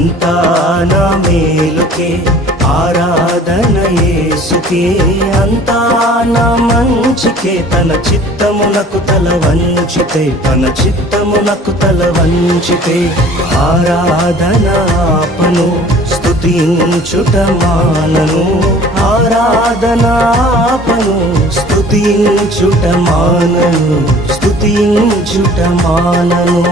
అంతా నా మేలుకే ఆరాధన యేసుకే, అంతా నా మంచికే. తన చిత్తమునకు తల వంచితే, తన చిత్తమునకు తల వంచితే ఆరాధన ఆపను, స్తుతించుట మానను. ఆరాధన ఆపను, స్తుతించుట మానను, స్తుతించుట మానను.